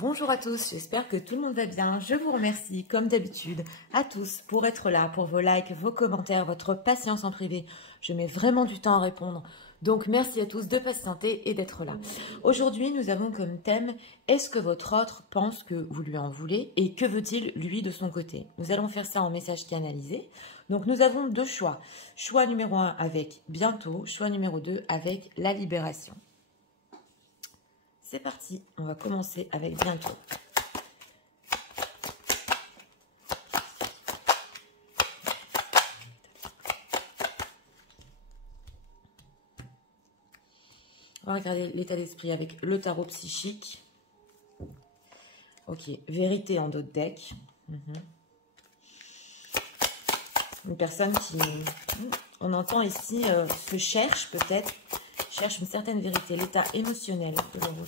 Bonjour à tous, j'espère que tout le monde va bien. Je vous remercie, comme d'habitude, à tous pour être là, pour vos likes, vos commentaires, votre patience en privé. Je mets vraiment du temps à répondre. Donc, merci à tous de patienter et d'être là. Aujourd'hui, nous avons comme thème « Est-ce que votre autre pense que vous lui en voulez et que veut-il, lui, de son côté ?» Nous allons faire ça en message canalisé. Donc, nous avons deux choix. Choix numéro 1 avec « Bientôt », choix numéro 2 avec « La libération ». C'est parti, on va commencer avec bientôt. On va regarder l'état d'esprit avec le tarot psychique. Ok, vérité en dos de deck. Une personne qui, on entend ici, se cherche peut-être, cherche une certaine vérité, l'état émotionnel de l'euro.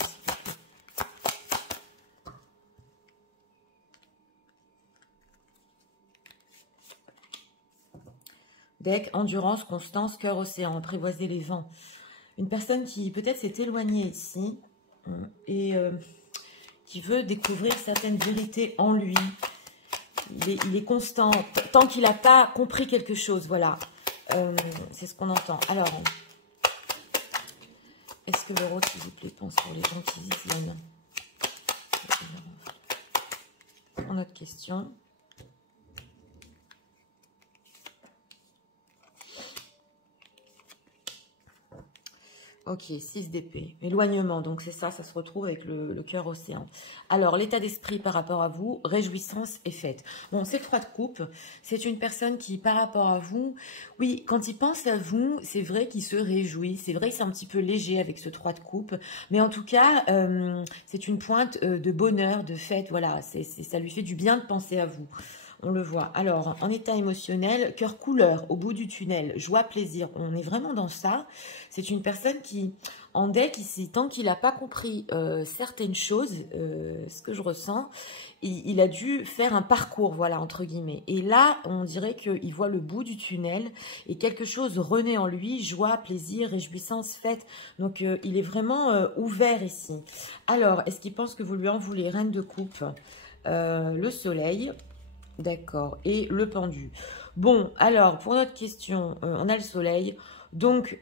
Deck, endurance, constance, cœur, océan, apprivoiser les vents. Une personne qui peut-être s'est éloignée ici et qui veut découvrir certaines vérités en lui. Il est constant, tant qu'il n'a pas compris quelque chose, voilà. C'est ce qu'on entend. Alors, est-ce que l'euro, s'il vous plaît, pense pour les gens qui visionnent? Pour notre question. Ok, 6 d'épée. Éloignement, donc c'est ça, ça se retrouve avec le cœur océan. Alors, l'état d'esprit par rapport à vous, réjouissance est faite. Bon, c'est le 3 de coupe. C'est une personne qui, par rapport à vous, oui, quand il pense à vous, c'est vrai qu'il se réjouit. C'est vrai que c'est un petit peu léger avec ce 3 de coupe. Mais en tout cas, c'est une pointe de bonheur, de fête. Voilà, ça lui fait du bien de penser à vous. On le voit. Alors, en état émotionnel, cœur couleur, au bout du tunnel, joie, plaisir. On est vraiment dans ça. C'est une personne qui, en deck ici, tant qu'il n'a pas compris certaines choses, ce que je ressens, il a dû faire un parcours, voilà, entre guillemets. Et là, on dirait qu'il voit le bout du tunnel et quelque chose renaît en lui, joie, plaisir, réjouissance, fête. Donc, il est vraiment ouvert ici. Alors, est-ce qu'il pense que vous lui en voulez? Reine de coupe, le soleil. D'accord. Et le pendu. Bon, alors, pour notre question, on a le soleil. Donc,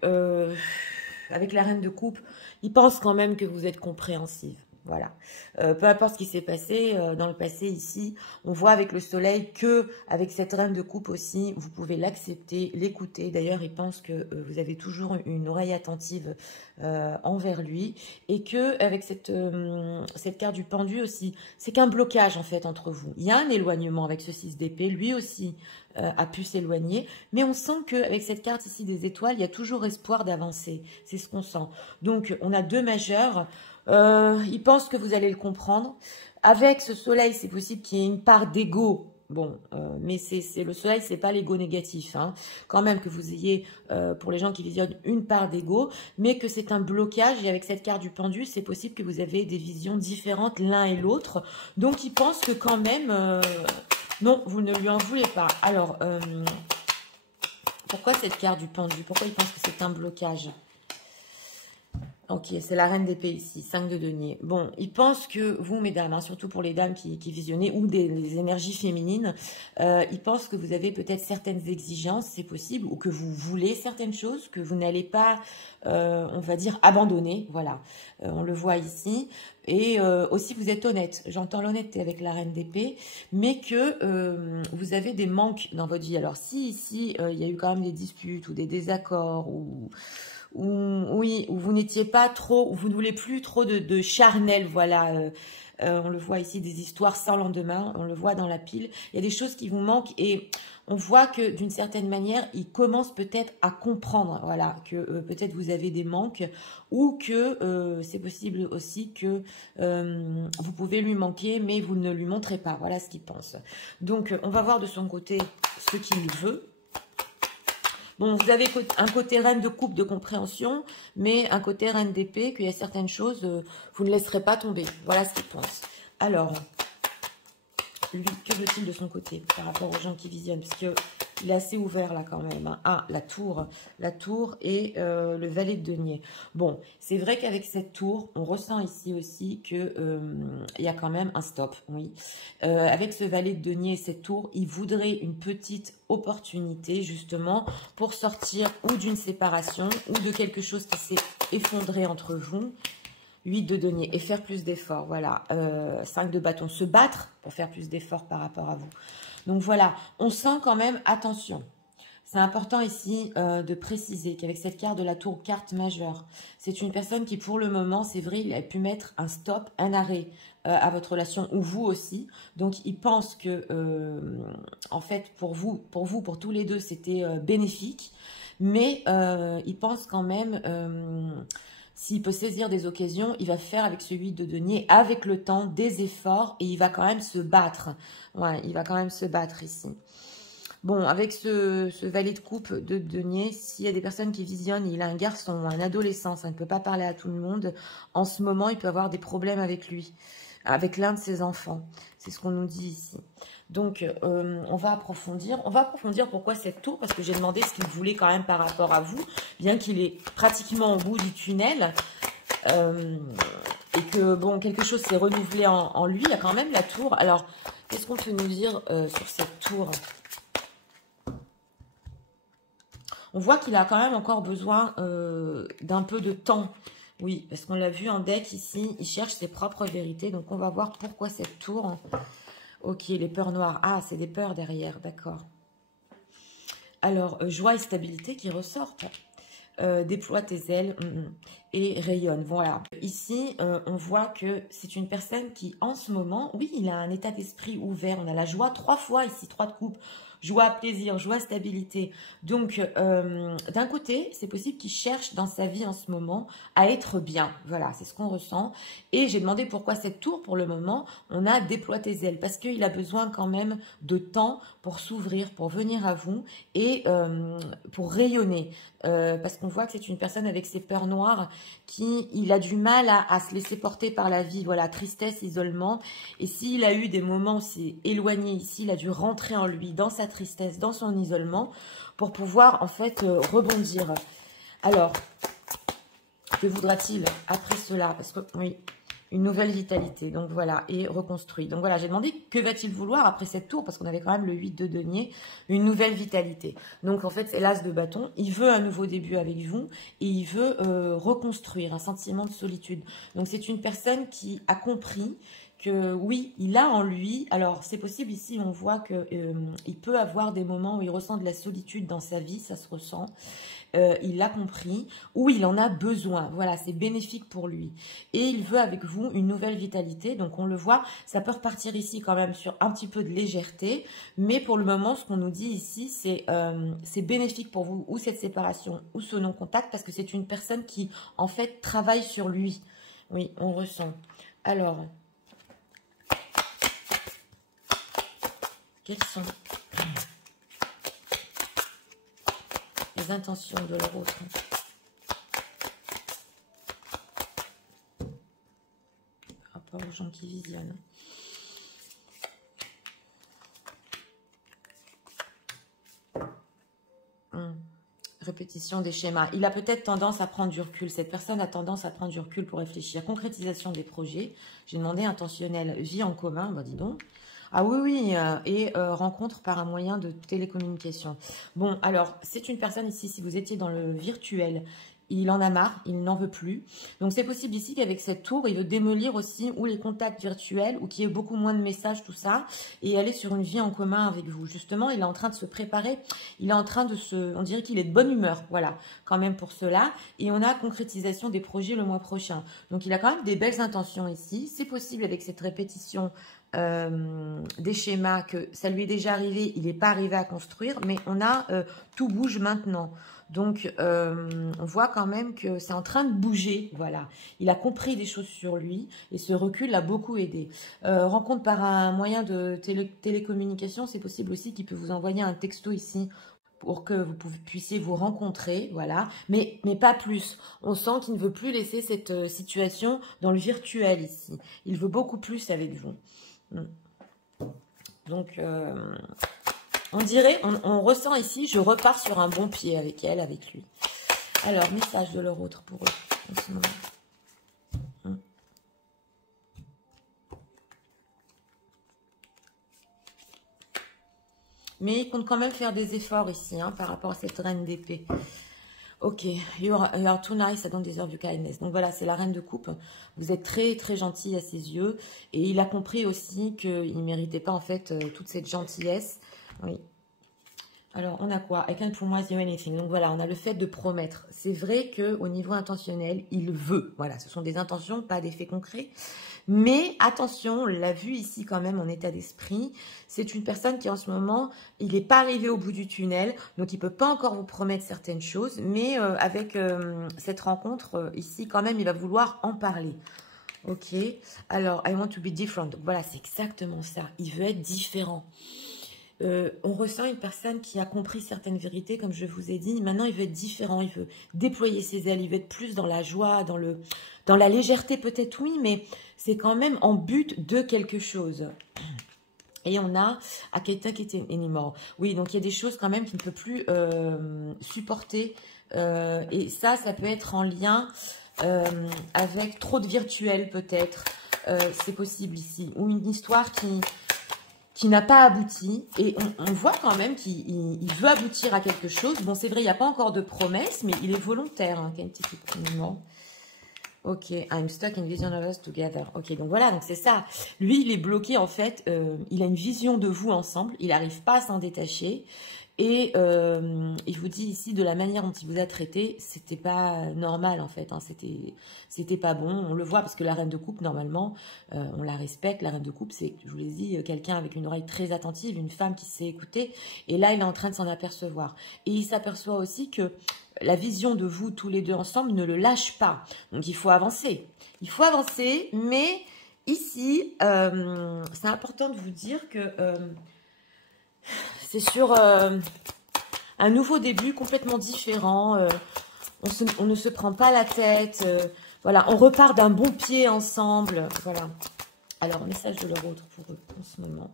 avec la reine de coupe, il pense quand même que vous êtes compréhensive. Voilà. Peu importe ce qui s'est passé dans le passé ici, on voit avec le soleil que avec cette reine de coupe aussi, vous pouvez l'accepter, l'écouter. D'ailleurs, il pense que vous avez toujours une oreille attentive envers lui et que avec cette carte du pendu aussi, c'est qu'un blocage en fait entre vous. Il y a un éloignement avec ce 6 d'épée, lui aussi a pu s'éloigner, mais on sent qu'avec cette carte ici des étoiles, il y a toujours espoir d'avancer. C'est ce qu'on sent. Donc, on a deux majeurs. Il pense que vous allez le comprendre. Avec ce soleil, c'est possible qu'il y ait une part d'ego. Bon, mais c'est le soleil, c'est pas l'ego négatif. Hein. Quand même que vous ayez, pour les gens qui visionnent, une part d'ego, mais que c'est un blocage. Et avec cette carte du pendu, c'est possible que vous avez des visions différentes l'un et l'autre. Donc, il pense que quand même... non, vous ne lui en voulez pas. Alors, pourquoi cette carte du pendu? Pourquoi il pense que c'est un blocage? Ok, c'est la reine d'épée ici, 5 de denier. Bon, il pense que vous, mesdames, hein, surtout pour les dames qui visionnez, ou les énergies féminines, il pense que vous avez peut-être certaines exigences, c'est possible, ou que vous voulez certaines choses, que vous n'allez pas, on va dire, abandonner. Voilà, on le voit ici. Et aussi, vous êtes honnête. J'entends l'honnêteté avec la reine d'épée, mais que vous avez des manques dans votre vie. Alors, si ici, il y a eu quand même des disputes ou des désaccords, oui, où vous n'étiez pas trop, où vous ne voulez plus trop de charnel, voilà. On le voit ici, des histoires sans lendemain, on le voit dans la pile. Il y a des choses qui vous manquent et on voit que d'une certaine manière, il commence peut-être à comprendre, voilà, que peut-être vous avez des manques ou que c'est possible aussi que vous pouvez lui manquer, mais vous ne lui montrez pas. Voilà ce qu'il pense. Donc, on va voir de son côté ce qu'il veut. Bon, vous avez un côté reine de coupe de compréhension, mais un côté reine d'épée, qu'il y a certaines choses, vous ne laisserez pas tomber. Voilà ce qu'il pense. Alors, lui, que veut-il de son côté par rapport aux gens qui visionnent? Parce que Il est assez ouvert là quand même. Hein. Ah, la tour et le valet de denier. Bon, c'est vrai qu'avec cette tour, on ressent ici aussi que il y a quand même un stop. Oui. Avec ce valet de denier et cette tour, il voudrait une petite opportunité justement pour sortir ou d'une séparation ou de quelque chose qui s'est effondré entre vous. 8 de denier et faire plus d'efforts, voilà. 5 de bâton, se battre pour faire plus d'efforts par rapport à vous. Donc voilà, on sent quand même, attention, c'est important ici de préciser qu'avec cette carte de la tour, carte majeure, c'est une personne qui pour le moment, c'est vrai, il a pu mettre un stop, un arrêt à votre relation, ou vous aussi. Donc il pense que, en fait, pour tous les deux, c'était bénéfique, mais il pense quand même... s'il peut saisir des occasions, il va faire avec ce 8 de denier, avec le temps, des efforts, et il va quand même se battre. Ouais, il va quand même se battre ici. Bon, avec ce valet de coupe de denier, s'il y a des personnes qui visionnent, il a un garçon, un adolescent, ça ne peut pas parler à tout le monde. En ce moment, il peut avoir des problèmes avec lui, avec l'un de ses enfants. C'est ce qu'on nous dit ici. Donc, on va approfondir. On va approfondir pourquoi cette tour, parce que j'ai demandé ce qu'il voulait quand même par rapport à vous, bien qu'il est pratiquement au bout du tunnel, et que, bon, quelque chose s'est renouvelé en lui. Il y a quand même la tour. Alors, qu'est-ce qu'on peut nous dire sur cette tour? On voit qu'il a quand même encore besoin d'un peu de temps. Oui, parce qu'on l'a vu en deck ici, il cherche ses propres vérités. Donc, on va voir pourquoi cette tour... Ok, les peurs noires. Ah, c'est des peurs derrière, d'accord. Alors, joie et stabilité qui ressortent. Déploie tes ailes et rayonne. Voilà. Ici, on voit que c'est une personne qui, en ce moment, oui, il a un état d'esprit ouvert. On a la joie 3 fois ici, 3 de coupe. Joie, plaisir, joie, stabilité. Donc, d'un côté, c'est possible qu'il cherche dans sa vie en ce moment à être bien. Voilà, c'est ce qu'on ressent. Et j'ai demandé pourquoi cette tour, pour le moment, on a déploie tes ailes. Parce qu'il a besoin quand même de temps pour s'ouvrir, pour venir à vous et pour rayonner. Parce qu'on voit que c'est une personne avec ses peurs noires il a du mal à se laisser porter par la vie. Voilà, tristesse, isolement. Et s'il a eu des moments où c'est éloigné ici, il a dû rentrer en lui, dans sa tristesse, dans son isolement, pour pouvoir en fait rebondir. Alors, que voudra-t-il après cela? Parce que, oui, une nouvelle vitalité, donc voilà, et reconstruit. Donc voilà, j'ai demandé que va-t-il vouloir après cette tour, parce qu'on avait quand même le 8 de denier, une nouvelle vitalité. Donc en fait, c'est l'as de bâton, il veut un nouveau début avec vous, et il veut reconstruire un sentiment de solitude. Donc c'est une personne qui a compris que oui, il a en lui, alors c'est possible ici, on voit que il peut avoir des moments où il ressent de la solitude dans sa vie, ça se ressent. Il l'a compris, ou il en a besoin. Voilà, c'est bénéfique pour lui. Et il veut avec vous une nouvelle vitalité. Donc on le voit, ça peut repartir ici quand même sur un petit peu de légèreté. Mais pour le moment, ce qu'on nous dit ici, c'est bénéfique pour vous, ou cette séparation, ou ce non-contact, parce que c'est une personne qui, en fait, travaille sur lui. Oui, on ressent. Alors, quels sont les intentions de l'autre par rapport aux gens qui visionnent? Répétition des schémas. Il a peut-être tendance à prendre du recul. Cette personne a tendance à prendre du recul pour réfléchir. Concrétisation des projets. J'ai demandé intentionnel. Vie en commun. Bah dis donc. Ah oui, oui, et rencontre par un moyen de télécommunication. Bon, alors, c'est une personne ici, si vous étiez dans le virtuel, il en a marre, il n'en veut plus. Donc, c'est possible ici qu'avec cette tour, il veut démolir aussi ou les contacts virtuels, ou qu'il y ait beaucoup moins de messages, tout ça, et aller sur une vie en commun avec vous. Justement, il est en train de se préparer, il est en train de on dirait qu'il est de bonne humeur, voilà, quand même pour cela. Et on a concrétisation des projets le mois prochain. Donc, il a quand même des belles intentions ici. C'est possible avec cette répétition des schémas que ça lui est déjà arrivé, il n'est pas arrivé à construire, mais on a tout bouge maintenant. Donc, on voit quand même que c'est en train de bouger, voilà. Il a compris des choses sur lui et ce recul l'a beaucoup aidé. Rencontre par un moyen de télécommunication, c'est possible aussi qu'il peut vous envoyer un texto ici pour que vous puissiez vous rencontrer, voilà, mais pas plus. On sent qu'il ne veut plus laisser cette situation dans le virtuel ici. Il veut beaucoup plus avec vous. Donc, On dirait, on ressent ici, je repars sur un bon pied avec elle, avec lui. Alors, message de leur autre pour eux en ce moment. Mais ils comptent quand même faire des efforts ici, hein, par rapport à cette reine d'épée. Ok, you are too nice, I don't deserve your kindness. Donc voilà, c'est la reine de coupe. Vous êtes très très gentil à ses yeux. Et il a compris aussi qu'il ne méritait pas en fait toute cette gentillesse. Oui. Alors, on a quoi? I can't promise you anything. Donc voilà, on a le fait de promettre. C'est vrai qu'au niveau intentionnel, il veut. Voilà, ce sont des intentions, pas des faits concrets. Mais attention, on l'a vu ici quand même en état d'esprit, c'est une personne qui en ce moment, il n'est pas arrivé au bout du tunnel, donc il ne peut pas encore vous promettre certaines choses, mais avec cette rencontre ici quand même, il va vouloir en parler. Ok, alors, I want to be different. Donc voilà, c'est exactement ça, il veut être différent. On ressent une personne qui a compris certaines vérités, comme je vous ai dit. Maintenant, il veut être différent, il veut déployer ses ailes, il veut être plus dans la joie, dans la légèreté peut-être, oui, mais c'est quand même en but de quelque chose. Et on a Aketa qui était anymore. Oui, donc il y a des choses quand même qu'il ne peut plus supporter. Et ça peut être en lien avec trop de virtuel peut-être. C'est possible ici. Ou une histoire qui n'a pas abouti, et on voit quand même qu'il veut aboutir à quelque chose. Bon, c'est vrai, il n'y a pas encore de promesse, mais il est volontaire. Hein, ok, I'm stuck in vision of us together. Ok, donc voilà, donc c'est ça. Lui, il est bloqué, en fait, il a une vision de vous ensemble, il n'arrive pas à s'en détacher. Et il vous dit ici, de la manière dont il vous a traité, c'était pas normal en fait, hein, c'était pas bon. On le voit parce que la reine de coupe, normalement, on la respecte. La reine de coupe, c'est, je vous l'ai dit, quelqu'un avec une oreille très attentive, une femme qui sait écouter. Et là, il est en train de s'en apercevoir. Et il s'aperçoit aussi que la vision de vous, tous les deux ensemble, ne le lâche pas. Donc, il faut avancer. Il faut avancer, mais ici, c'est important de vous dire que... c'est sur un nouveau début complètement différent. On ne se prend pas la tête. Voilà, on repart d'un bon pied ensemble. Voilà. Alors, message de leur autre pour eux en ce moment.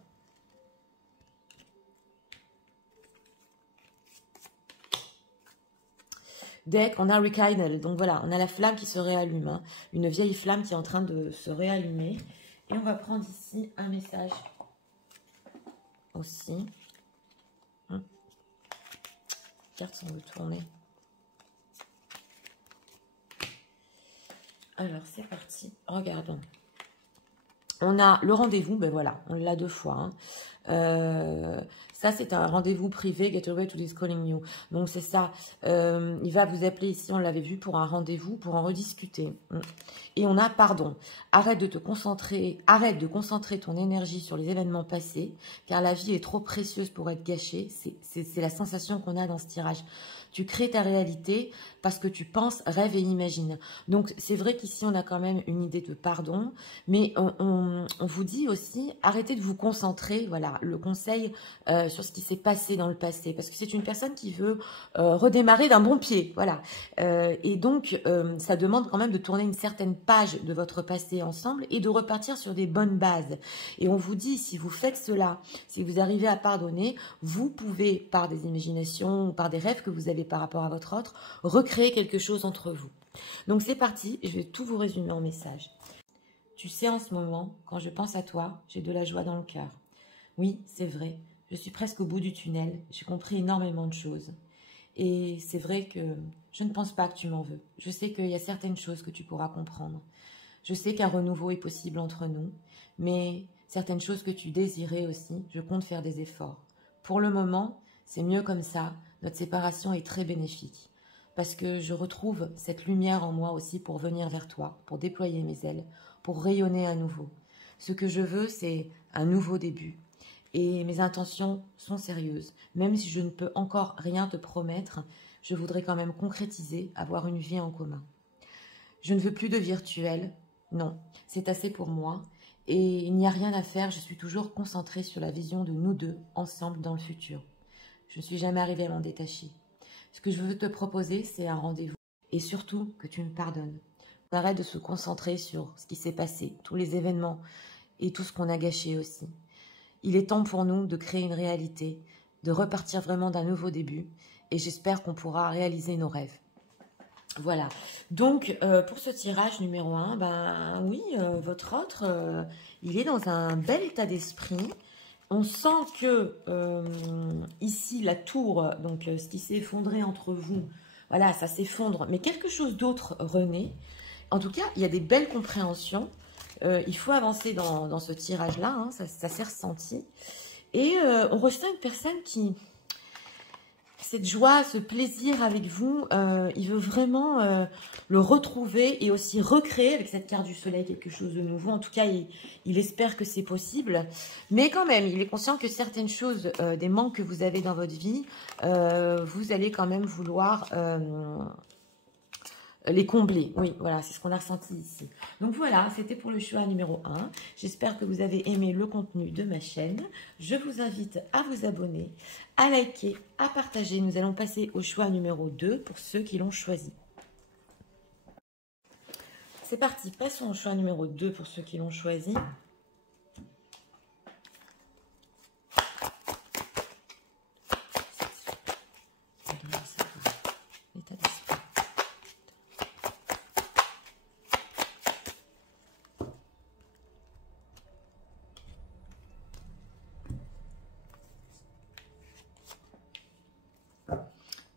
Deck, on a Rekindle. Donc voilà, on a la flamme qui se réallume. Hein. Une vieille flamme qui est en train de se réallumer. Et on va prendre ici un message aussi. Cartes sont retournées. Alors, c'est parti. Regardons. On a le rendez-vous, ben voilà, on l'a 2 fois. Hein. Ça, c'est un rendez-vous privé, get away to this calling you. Donc, c'est ça. Il va vous appeler ici, on l'avait vu, pour un rendez-vous, pour en rediscuter. Et on a, pardon, arrête de concentrer ton énergie sur les événements passés, car la vie est trop précieuse pour être gâchée. C'est la sensation qu'on a dans ce tirage. Tu crées ta réalité parce que tu penses, rêves et imagines. Donc, c'est vrai qu'ici, on a quand même une idée de pardon, mais on vous dit aussi, arrêtez de vous concentrer, voilà, le conseil sur ce qui s'est passé dans le passé, parce que c'est une personne qui veut redémarrer d'un bon pied, voilà. Et donc, ça demande quand même de tourner une certaine page de votre passé ensemble et de repartir sur des bonnes bases. Et on vous dit, si vous faites cela, si vous arrivez à pardonner, vous pouvez, par des imaginations ou par des rêves que vous avez par rapport à votre autre, recréer quelque chose entre vous. Donc c'est parti, je vais tout vous résumer en message. Tu sais, en ce moment, quand je pense à toi, j'ai de la joie dans le cœur. Oui, c'est vrai, je suis presque au bout du tunnel, j'ai compris énormément de choses. Et c'est vrai que je ne pense pas que tu m'en veux. Je sais qu'il y a certaines choses que tu pourras comprendre. Je sais qu'un renouveau est possible entre nous, mais certaines choses que tu désirais aussi, je compte faire des efforts. Pour le moment, c'est mieux comme ça, notre séparation est très bénéfique. Parce que je retrouve cette lumière en moi aussi pour venir vers toi, pour déployer mes ailes, pour rayonner à nouveau. Ce que je veux, c'est un nouveau début. Et mes intentions sont sérieuses. Même si je ne peux encore rien te promettre, je voudrais quand même concrétiser, avoir une vie en commun. Je ne veux plus de virtuel. Non, c'est assez pour moi. Et il n'y a rien à faire, je suis toujours concentrée sur la vision de nous deux, ensemble dans le futur. Je ne suis jamais arrivée à m'en détacher. Ce que je veux te proposer, c'est un rendez-vous. Et surtout, que tu me pardonnes. On arrête de se concentrer sur ce qui s'est passé, tous les événements et tout ce qu'on a gâché aussi. Il est temps pour nous de créer une réalité, de repartir vraiment d'un nouveau début. Et j'espère qu'on pourra réaliser nos rêves. Voilà. Donc, pour ce tirage numéro 1, ben oui, votre autre, il est dans un bel état d'esprit. On sent que ici, la tour, donc ce qui s'est effondré entre vous, voilà, ça s'effondre. Mais quelque chose d'autre renaît. En tout cas, il y a des belles compréhensions. Il faut avancer dans ce tirage-là, hein, ça s'est ressenti. Et on ressent une personne qui... Cette joie, ce plaisir avec vous, il veut vraiment le retrouver et aussi recréer avec cette carte du soleil quelque chose de nouveau. En tout cas, il espère que c'est possible. Mais quand même, il est conscient que certaines choses, des manques que vous avez dans votre vie, vous allez quand même vouloir... les combler, oui, voilà, c'est ce qu'on a ressenti ici. Donc voilà, c'était pour le choix numéro 1. J'espère que vous avez aimé le contenu de ma chaîne. Je vous invite à vous abonner, à liker, à partager. Nous allons passer au choix numéro 2 pour ceux qui l'ont choisi. C'est parti, passons au choix numéro 2 pour ceux qui l'ont choisi.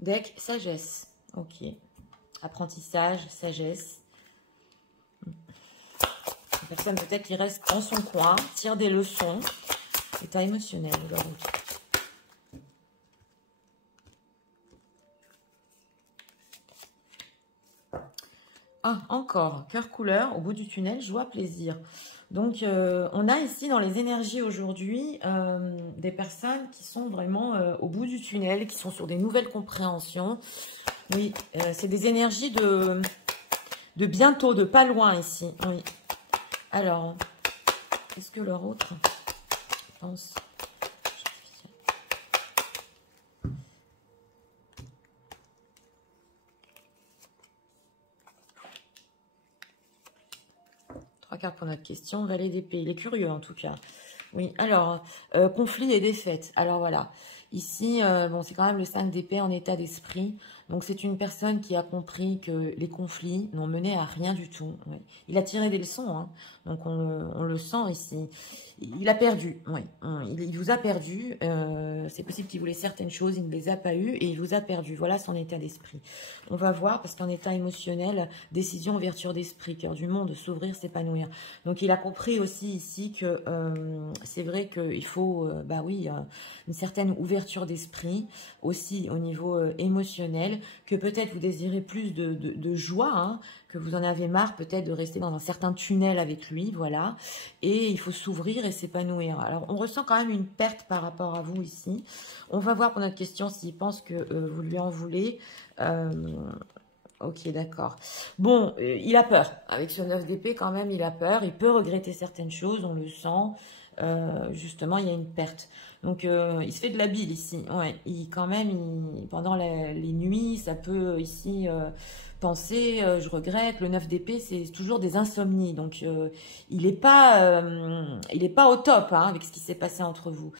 Deck sagesse, ok. Apprentissage, sagesse. Une personne peut-être qui reste dans son coin, tire des leçons. État émotionnel de la route. Ah, encore, cœur couleur, au bout du tunnel, joie, plaisir. Donc, on a ici dans les énergies aujourd'hui des personnes qui sont vraiment au bout du tunnel, qui sont sur des nouvelles compréhensions. Oui, c'est des énergies de bientôt, de pas loin ici. Oui. Alors, qu'est-ce que leur autre pense? Trois cartes pour notre question. Valet d'épée. Il est curieux en tout cas. Oui, alors, conflit et défaite. Alors voilà. Ici, bon, c'est quand même le 5 d'épée en état d'esprit. Donc, c'est une personne qui a compris que les conflits n'ont mené à rien du tout. Oui. Il a tiré des leçons, hein. Donc on le sent ici. Il a perdu, oui. Il vous a perdu. C'est possible qu'il voulait certaines choses, il ne les a pas eues et il vous a perdu. Voilà son état d'esprit. On va voir, parce qu'en état émotionnel, décision, ouverture d'esprit, cœur du monde, s'ouvrir, s'épanouir. Donc, il a compris aussi ici que c'est vrai qu'il faut, bah oui, une certaine ouverture d'esprit, aussi au niveau émotionnel, que peut-être vous désirez plus de joie, hein, que vous en avez marre peut-être de rester dans un certain tunnel avec lui, voilà, et il faut s'ouvrir et s'épanouir. Alors, on ressent quand même une perte par rapport à vous ici. On va voir pour notre question s'il pense que vous lui en voulez. Ok, d'accord. Bon, il a peur. Avec ce 9 d'épée, quand même, il a peur. Il peut regretter certaines choses, on le sent. Justement, il y a une perte. Donc, il se fait de la bile ici. Ouais, quand même, pendant les nuits, ça peut ici penser, je regrette. Le 9 d'épée, c'est toujours des insomnies. Donc, il n'est pas au top, hein, avec ce qui s'est passé entre vous.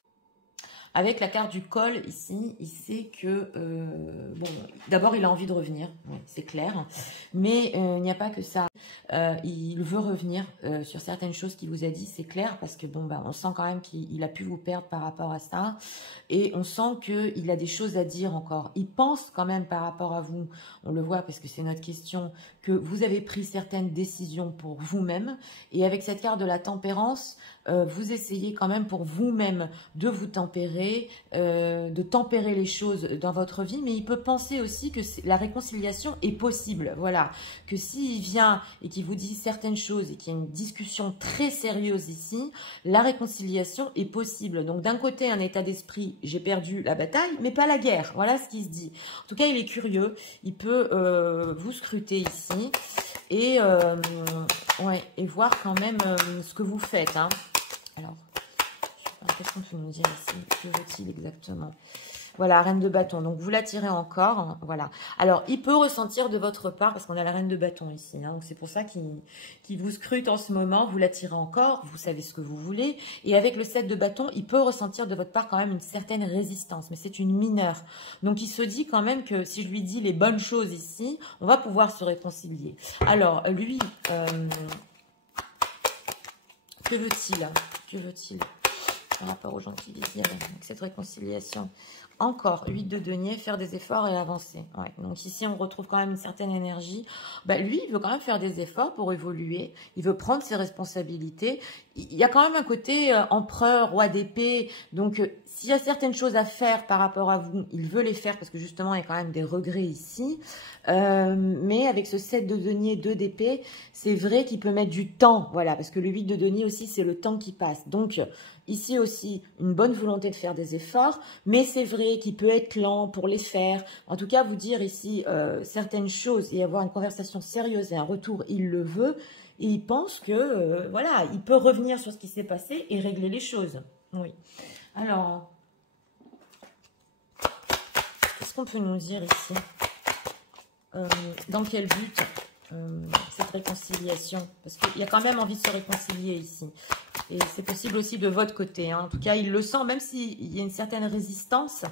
Avec la carte du col ici, il sait que, bon, d'abord il a envie de revenir, ouais, c'est clair, mais il n'y a pas que ça. Il veut revenir sur certaines choses qu'il vous a dit, c'est clair, parce que bon, bah, on sent quand même qu'il a pu vous perdre par rapport à ça, et on sent qu'il a des choses à dire encore. Il pense quand même par rapport à vous, on le voit parce que c'est notre question, que vous avez pris certaines décisions pour vous-même, et avec cette carte de la tempérance, vous essayez quand même pour vous-même de vous tempérer, de tempérer les choses dans votre vie, mais il peut penser aussi que la réconciliation est possible, voilà, que s'il vient et qu'il vous dit certaines choses et qu'il y a une discussion très sérieuse ici, la réconciliation est possible. Donc d'un côté, un état d'esprit, j'ai perdu la bataille, mais pas la guerre, voilà ce qui se dit. En tout cas, il est curieux, il peut vous scruter ici et, ouais, et voir quand même ce que vous faites, hein. Alors, qu'est-ce qu'on peut nous dire ici? Que veut-il exactement? Voilà, reine de bâton. Donc, vous l'attirez encore. Hein, voilà. Alors, il peut ressentir de votre part, parce qu'on a la reine de bâton ici. Hein, donc, c'est pour ça qu'il vous scrute en ce moment. Vous l'attirez encore. Vous savez ce que vous voulez. Et avec le 7 de bâton, il peut ressentir de votre part quand même une certaine résistance. Mais c'est une mineure. Donc, il se dit quand même que si je lui dis les bonnes choses ici, on va pouvoir se réconcilier. Alors, lui, que veut-il? Que veut-il par rapport aux gens qui désirent avec cette réconciliation? Encore, 8 de denier, faire des efforts et avancer. Ouais. Donc ici, on retrouve quand même une certaine énergie. Bah, lui, il veut quand même faire des efforts pour évoluer. Il veut prendre ses responsabilités. Il y a quand même un côté empereur, roi d'épée. Donc, s'il y a certaines choses à faire par rapport à vous, il veut les faire parce que justement, il y a quand même des regrets ici. Mais avec ce 7 de denier, 2 d'épée, c'est vrai qu'il peut mettre du temps. Voilà, parce que le 8 de denier aussi, c'est le temps qui passe. Donc, ici aussi, une bonne volonté de faire des efforts, mais c'est vrai qu'il peut être lent pour les faire. En tout cas, vous dire ici certaines choses et avoir une conversation sérieuse et un retour, il le veut. Et il pense que, voilà, il peut revenir sur ce qui s'est passé et régler les choses. Oui. Alors, qu'est-ce qu'on peut nous dire ici? Dans quel but cette réconciliation? Parce qu'il y a quand même envie de se réconcilier ici. Et c'est possible aussi de votre côté. Hein. En tout cas, il le sent, même s'il y a une certaine résistance,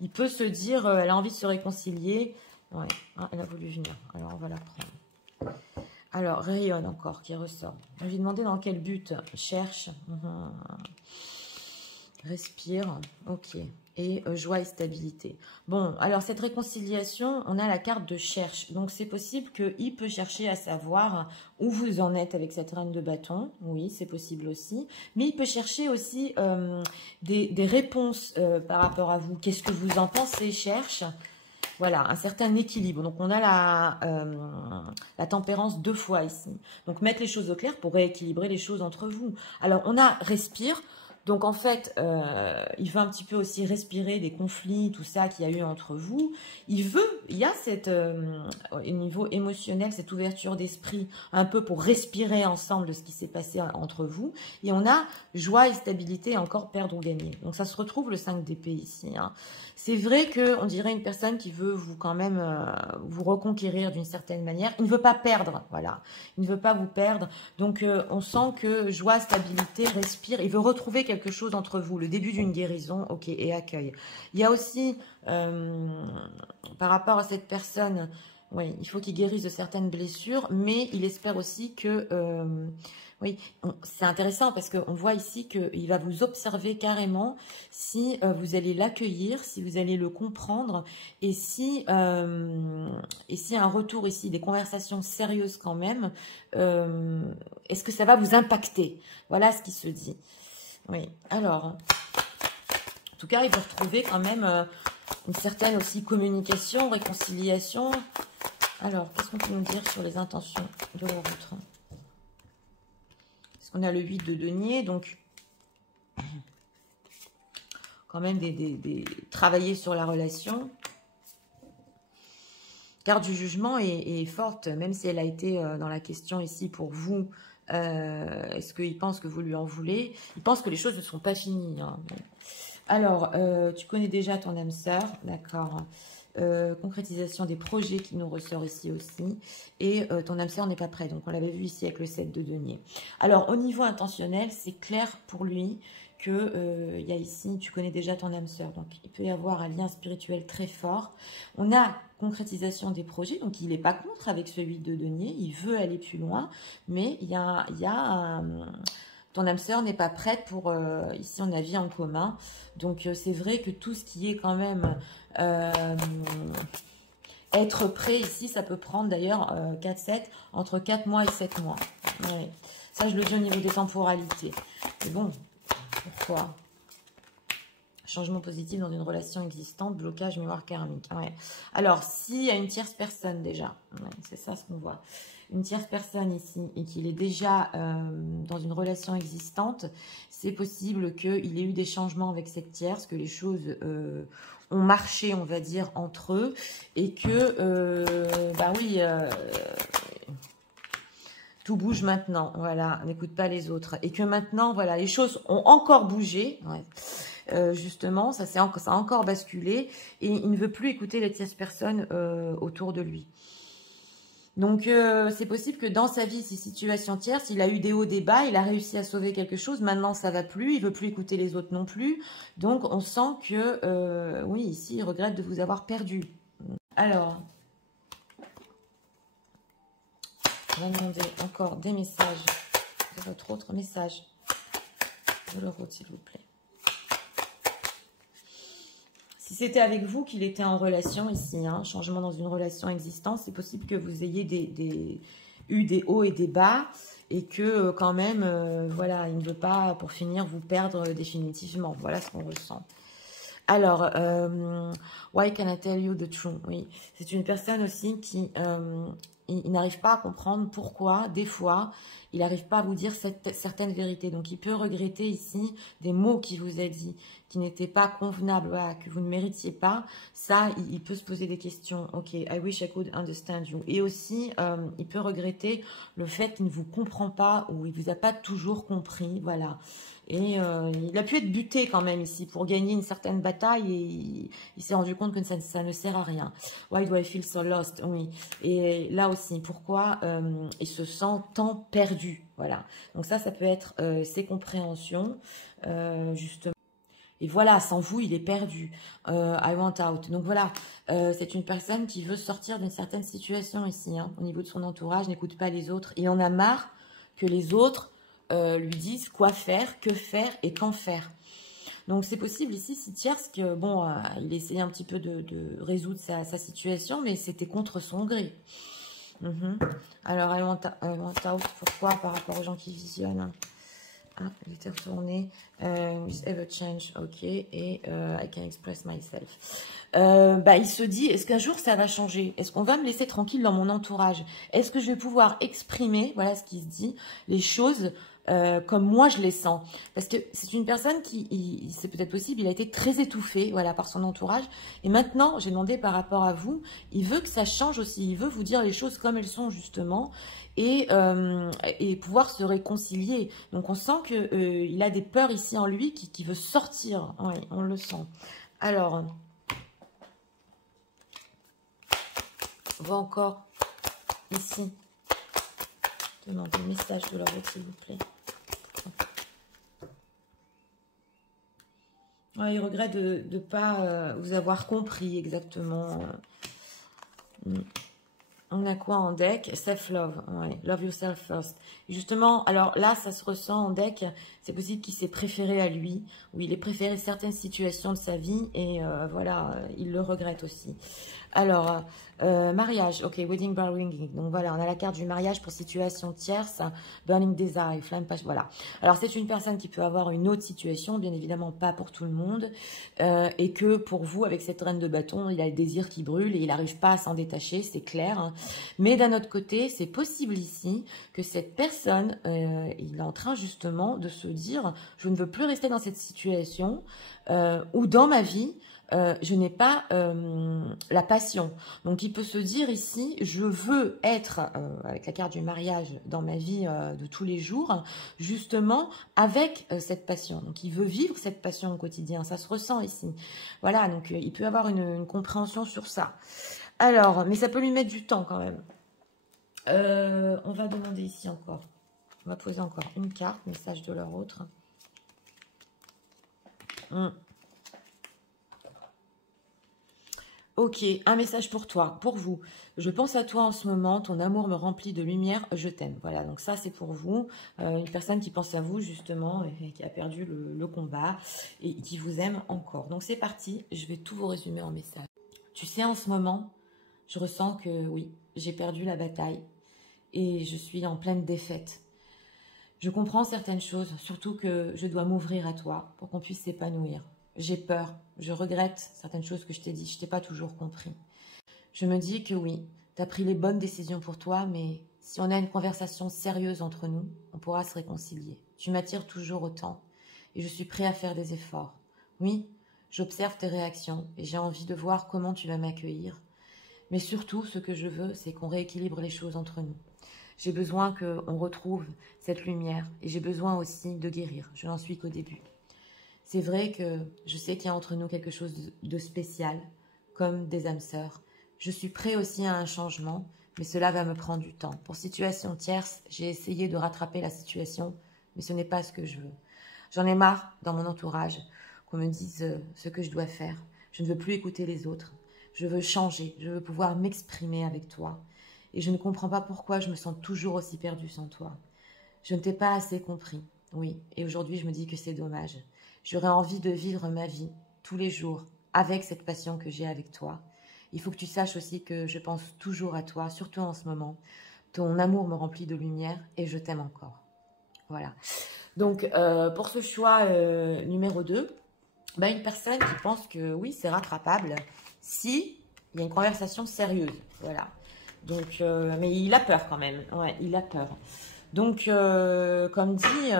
il peut se dire, elle a envie de se réconcilier. Ouais, ah, elle a voulu venir. Alors, on va la prendre. Alors, rayonne encore, qui ressort. Je vais demander dans quel but. Cherche. Respire. Ok. Et joie et stabilité. Bon, alors cette réconciliation, on a la carte de cherche. Donc, c'est possible qu'il peut chercher à savoir où vous en êtes avec cette reine de bâton. Oui, c'est possible aussi. Mais il peut chercher aussi des réponses par rapport à vous. Qu'est-ce que vous en pensez? Cherche. Voilà, un certain équilibre. Donc, on a la tempérance 2 fois ici. Donc, mettre les choses au clair pour rééquilibrer les choses entre vous. Alors, on a respire. Donc, en fait, il veut un petit peu aussi respirer des conflits, tout ça qu'il y a eu entre vous. Il y a au niveau émotionnel, cette ouverture d'esprit, un peu pour respirer ensemble de ce qui s'est passé entre vous. Et on a joie et stabilité, encore perdre ou gagner. Donc, ça se retrouve le 5 d'épée ici. Hein. C'est vrai qu'on dirait une personne qui veut vous quand même vous reconquérir d'une certaine manière. Il ne veut pas perdre, voilà. Il ne veut pas vous perdre. Donc, on sent que joie, stabilité, respire. Il veut retrouver quelque chose entre vous, le début d'une guérison, ok, et accueil. Il y a aussi, par rapport à cette personne, oui, il faut qu'il guérisse de certaines blessures, mais il espère aussi que... oui, c'est intéressant parce qu'on voit ici qu'il va vous observer carrément si vous allez l'accueillir, si vous allez le comprendre et si un retour ici, des conversations sérieuses quand même, est-ce que ça va vous impacter? Voilà ce qui se dit. Oui, alors, en tout cas, il va retrouver quand même une certaine aussi communication, réconciliation. Alors, qu'est-ce qu'on peut nous dire sur les intentions de l'autre? On a le 8 de denier, donc quand même travailler sur la relation. Carte du jugement est forte, même si elle a été dans la question ici pour vous. Est-ce qu'il pense que vous lui en voulez? Il pense que les choses ne sont pas finies. Hein. Alors, tu connais déjà ton âme sœur, d'accord. Concrétisation des projets qui nous ressort ici aussi. Et ton âme sœur n'est pas prêt. Donc, on l'avait vu ici avec le 7 de denier. Alors, au niveau intentionnel, c'est clair pour lui que il y a ici, tu connais déjà ton âme sœur. Donc, il peut y avoir un lien spirituel très fort. On a concrétisation des projets. Donc, il n'est pas contre avec ce 8 de denier. Il veut aller plus loin. Mais il y a ton âme sœur n'est pas prête pour, ici, on a vie en commun. Donc, c'est vrai que tout ce qui est quand même... être prêt ici, ça peut prendre d'ailleurs 4-7, entre 4 mois et 7 mois. Ouais. Ça, je le dis au niveau des temporalités. Mais bon, pourquoi? Changement positif dans une relation existante, blocage, mémoire karmique. Ouais. Alors, s'il y a une tierce personne déjà, ouais, c'est ça ce qu'on voit. Une tierce personne ici et qu'il est déjà dans une relation existante, c'est possible qu'il ait eu des changements avec cette tierce, que les choses ont marché, on va dire, entre eux et que, bah oui, tout bouge maintenant, voilà, n'écoute pas les autres. Et que maintenant, voilà, les choses ont encore bougé, ouais. justement, ça a encore basculé et il ne veut plus écouter les tierces personnes autour de lui. Donc, c'est possible que dans sa vie, ces situations tierces, il a eu des hauts, des bas, il a réussi à sauver quelque chose, maintenant ça va plus, il veut plus écouter les autres non plus. Donc, on sent que, oui, ici, il regrette de vous avoir perdu. Alors, on va demander encore des messages, de votre autre message de l'euro, s'il vous plaît. Si c'était avec vous qu'il était en relation ici, hein, changement dans une relation existante, c'est possible que vous ayez eu des hauts et des bas et que quand même, voilà, il ne veut pas, pour finir, vous perdre définitivement. Voilà ce qu'on ressent. Alors, why can I tell you the truth? Oui, c'est une personne aussi qui il n'arrive pas à comprendre pourquoi, des fois, il n'arrive pas à vous dire certaines vérités. Donc, il peut regretter ici des mots qu'il vous a dit, qui n'étaient pas convenables, voilà, que vous ne méritiez pas. Ça, il peut se poser des questions. Ok, I wish I could understand you. Et aussi, il peut regretter le fait qu'il ne vous comprend pas ou il ne vous a pas toujours compris. Voilà. Et il a pu être buté quand même ici pour gagner une certaine bataille et il s'est rendu compte que ça ne sert à rien. Why do I feel so lost? Oui. Et là aussi, pourquoi il se sent tant perdu? Voilà. Donc ça peut être ses compréhensions, justement. Et voilà, sans vous, il est perdu. I want out. Donc voilà, c'est une personne qui veut sortir d'une certaine situation ici, hein, au niveau de son entourage, n'écoute pas les autres. Il en a marre que les autres lui disent quoi faire, que faire et quand faire. Donc c'est possible ici, si tierce, que bon, il essayait un petit peu de résoudre sa situation, mais c'était contre son gré. Alors, I want out, pourquoi par rapport aux gens qui visionnent? Ah, il était retourné. With ever change, ok. Et I can express myself. Il se dit, est-ce qu'un jour ça va changer? Est-ce qu'on va me laisser tranquille dans mon entourage? Est-ce que je vais pouvoir exprimer, voilà ce qui se dit, les choses comme moi je les sens? Parce que c'est une personne qui, c'est peut-être possible, il a été très étouffé, voilà, par son entourage. Et maintenant, j'ai demandé par rapport à vous, il veut que ça change aussi. Il veut vous dire les choses comme elles sont justement. Et pouvoir se réconcilier. Donc on sent qu'il a des peurs ici en lui qui veut sortir. Oui, on le sent. Alors, on va encore ici demander un message de leur autre, s'il vous plaît. Ouais, il regrette de ne pas vous avoir compris exactement. On a quoi en deck? Self-love, ouais. Love yourself first. Et justement, alors là, ça se ressent en deck. C'est possible qu'il s'est préféré à lui, ou il ait préféré certaines situations de sa vie, et voilà, il le regrette aussi. Alors, mariage, ok, wedding bell ringing. Donc voilà, on a la carte du mariage pour situation tierce, burning desire, flame passion, voilà. Alors c'est une personne qui peut avoir une autre situation, bien évidemment pas pour tout le monde, et que pour vous, avec cette reine de bâton, il a le désir qui brûle et il n'arrive pas à s'en détacher, c'est clair. Hein. Mais d'un autre côté, c'est possible ici que cette personne, il est en train justement de se dire, je ne veux plus rester dans cette situation, ou dans ma vie, je n'ai pas la passion. Donc, il peut se dire ici, je veux être, avec la carte du mariage, dans ma vie de tous les jours, justement, avec cette passion. Donc, il veut vivre cette passion au quotidien. Ça se ressent ici. Voilà, donc, il peut avoir une compréhension sur ça. Alors, mais ça peut lui mettre du temps quand même. On va demander ici encore. On va poser encore une carte, message de leur autre. Ok, un message pour toi, pour vous. Je pense à toi en ce moment, ton amour me remplit de lumière, je t'aime. Voilà, donc ça c'est pour vous. Une personne qui pense à vous justement et qui a perdu le combat et qui vous aime encore. Donc c'est parti, je vais tout vous résumer en message. Tu sais, en ce moment, je ressens que oui, j'ai perdu la bataille et je suis en pleine défaite. Je comprends certaines choses, surtout que je dois m'ouvrir à toi pour qu'on puisse s'épanouir. J'ai peur, je regrette certaines choses que je t'ai dit, je t'ai pas toujours compris. Je me dis que oui, tu as pris les bonnes décisions pour toi, mais si on a une conversation sérieuse entre nous, on pourra se réconcilier. Tu m'attires toujours autant et je suis prêt à faire des efforts. Oui, j'observe tes réactions et j'ai envie de voir comment tu vas m'accueillir. Mais surtout, ce que je veux, c'est qu'on rééquilibre les choses entre nous. J'ai besoin qu'on retrouve cette lumière et j'ai besoin aussi de guérir. Je n'en suis qu'au début. C'est vrai que je sais qu'il y a entre nous quelque chose de spécial, comme des âmes sœurs. Je suis prêt aussi à un changement, mais cela va me prendre du temps. Pour situation tierce, j'ai essayé de rattraper la situation, mais ce n'est pas ce que je veux. J'en ai marre dans mon entourage qu'on me dise ce que je dois faire. Je ne veux plus écouter les autres. Je veux changer, je veux pouvoir m'exprimer avec toi. Et je ne comprends pas pourquoi je me sens toujours aussi perdue sans toi. Je ne t'ai pas assez compris, oui, et aujourd'hui je me dis que c'est dommage. J'aurais envie de vivre ma vie tous les jours avec cette passion que j'ai avec toi. Il faut que tu saches aussi que je pense toujours à toi, surtout en ce moment. Ton amour me remplit de lumière et je t'aime encore. Voilà. Donc, pour ce choix numéro 2, une personne qui pense que oui, c'est rattrapable si il y a une conversation sérieuse. Voilà. Donc, mais il a peur quand même. Ouais, il a peur. Donc, comme dit,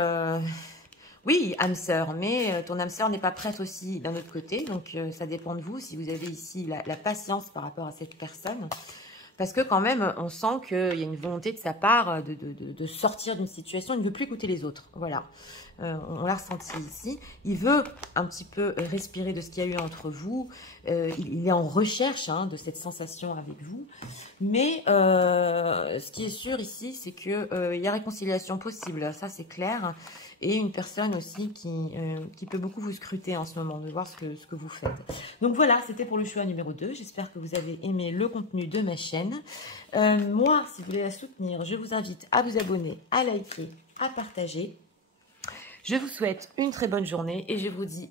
oui, âme sœur, mais ton âme sœur n'est pas prête aussi d'un autre côté. Donc, ça dépend de vous, si vous avez ici la patience par rapport à cette personne. Parce que quand même, on sent qu'il y a une volonté de sa part de sortir d'une situation. Il ne veut plus écouter les autres. Voilà. On l'a ressenti ici. Il veut un petit peu respirer de ce qu'il y a eu entre vous. Il est en recherche de cette sensation avec vous. Mais ce qui est sûr ici, c'est qu'il y a réconciliation possible. Ça, c'est clair. Et une personne aussi qui peut beaucoup vous scruter en ce moment, de voir ce que vous faites. Donc voilà, c'était pour le choix numéro 2. J'espère que vous avez aimé le contenu de ma chaîne. Moi, si vous voulez la soutenir, je vous invite à vous abonner, à liker, à partager. Je vous souhaite une très bonne journée et je vous dis